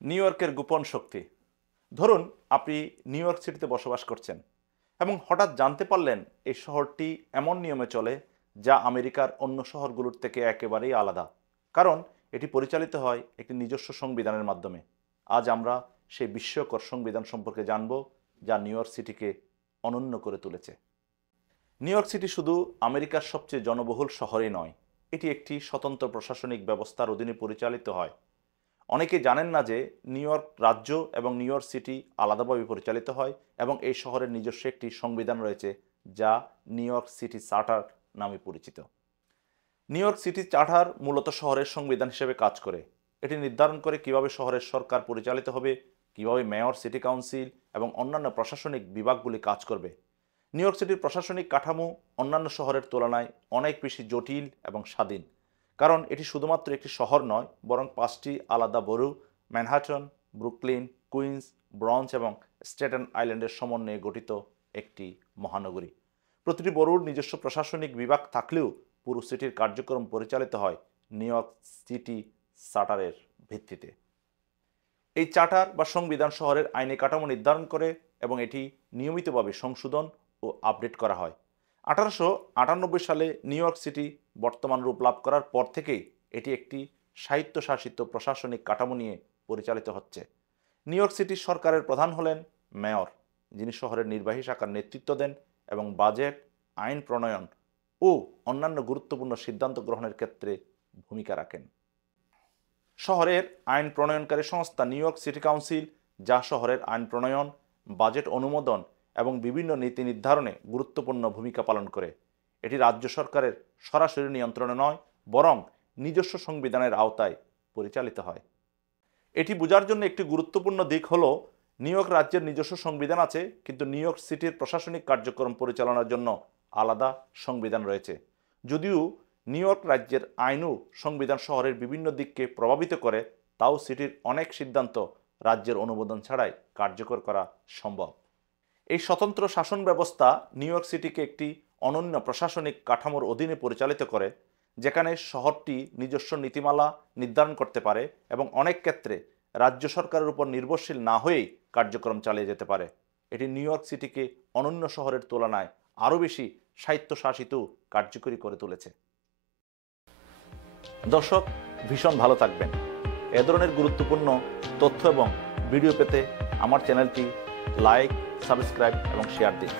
New ইয়র্কের গোপন শক্তি। ধরুন আপনি নিউ ইয়র্ক সিটিতে বসবাস করছেন এবং হঠাৎ জানতে পারলেন এই শহরটি এমন নিয়মে চলে যা আমেরিকার অন্য শহরগুলোর থেকে একেবারেই আলাদা। কারণ এটি পরিচালিত হয় একটি নিজস্ব সংবিধানের মাধ্যমে। আজ আমরা সেই বিস্ময়কর সংবিধান সম্পর্কে জানব, যা নিউ ইয়র্ক সিটিকে অনন্য করে তুলেছে। নিউ ইয়র্ক সিটি শুধু আমেরিকার সবচেয়ে জনবহুল শহরই নয়, এটি একটি স্বতন্ত্র প্রশাসনিক ব্যবস্থার অধীনে পরিচালিত হয়। অনেকে জানেন না যে নিউ ইয়র্ক রাজ্য এবং নিউ ইয়র্ক সিটি আলাদাভাবে পরিচালিত হয় এবং এই শহরের নিজস্ব একটি সংবিধান রয়েছে, যা নিউ ইয়র্ক সিটি চার্টার নামে পরিচিত। নিউ ইয়র্ক সিটি চার্টার মূলত শহরের সংবিধান হিসেবে কাজ করে। এটি নির্ধারণ করে কিভাবে শহরের সরকার পরিচালিত হবে, কিভাবে মেয়র, সিটি কাউন্সিল এবং অন্যান্য প্রশাসনিক বিভাগগুলি কাজ করবে। নিউ ইয়র্ক সিটির প্রশাসনিক কাঠামো অন্যান্য শহরের তুলনায় অনেক বেশি জটিল এবং স্বাধীন, কারণ এটি শুধুমাত্র একটি শহর নয়, বরং 5টি আলাদা বরো, ম্যানহাটন, ব্রুকলিন, কুইন্স, ব্রঞ্চ এবং স্ট্যাটেন আইল্যান্ডের সমন্বয়ে গঠিত একটি মহানগরী। প্রতিটি বরোর নিজস্ব প্রশাসনিক বিভাগ থাকলেও পুরো সিটির কার্যক্রম পরিচালিত হয় নিউ ইয়র্ক সিটি চার্টারের ভিত্তিতে। এই চার্টার বা সংবিধান শহরের আইনি কাঠামো নির্ধারণ করে এবং এটি নিয়মিতভাবে সংশোধন ও আপডেট করা হয়। 1898 সালে নিউ ইয়র্ক সিটি বর্তমান রূপ লাভ করার পর থেকেই এটি একটি স্বায়ত্তশাসিত প্রশাসনিক কাঠামো নিয়ে পরিচালিত হচ্ছে। নিউ ইয়র্ক সিটির সরকারের প্রধান হলেন মেয়র, যিনি শহরের নির্বাহী শাখার নেতৃত্ব দেন এবং বাজেট, আইন প্রণয়ন ও অন্যান্য গুরুত্বপূর্ণ সিদ্ধান্ত গ্রহণের ক্ষেত্রে ভূমিকা রাখেন। শহরের আইন প্রণয়নকারী সংস্থা নিউ ইয়র্ক সিটি কাউন্সিল, যা শহরের আইন প্রণয়ন, বাজেট অনুমোদন এবং বিভিন্ন নীতি নির্ধারণে গুরুত্বপূর্ণ ভূমিকা পালন করে। এটি রাজ্য সরকারের সরাসরি নিয়ন্ত্রণে নয়, বরং নিজস্ব সংবিধানের আওতায় পরিচালিত হয়। এটি বোঝার জন্য একটি গুরুত্বপূর্ণ দিক হলো, নিউ ইয়র্ক রাজ্যের নিজস্ব সংবিধান আছে, কিন্তু নিউ ইয়র্ক সিটির প্রশাসনিক কার্যক্রম পরিচালনার জন্য আলাদা সংবিধান রয়েছে। যদিও নিউ ইয়র্ক রাজ্যের আইনও সংবিধান শহরের বিভিন্ন দিককে প্রভাবিত করে, তাও সিটির অনেক সিদ্ধান্ত রাজ্যের অনুমোদন ছাড়াই কার্যকর করা সম্ভব। এই স্বতন্ত্র শাসন ব্যবস্থা নিউ ইয়র্ক সিটিকে একটি অনন্য প্রশাসনিক কাঠামোর অধীনে পরিচালিত করে, যেখানে শহরটি নিজস্ব নীতিমালা নির্ধারণ করতে পারে এবং অনেক ক্ষেত্রে রাজ্য সরকারের উপর নির্ভরশীল না হয়েই কার্যক্রম চালিয়ে যেতে পারে। এটি নিউ ইয়র্ক সিটিকে অনন্য শহরের তুলনায় আরও বেশি স্বায়ত্তশাসিত কার্যকরী করে তুলেছে। দর্শক, ভীষণ ভালো থাকবেন। এ ধরনের গুরুত্বপূর্ণ তথ্য এবং ভিডিও পেতে আমার চ্যানেলটি লাইক, সাবস্ক্রাইব এবং শেয়ার দিন।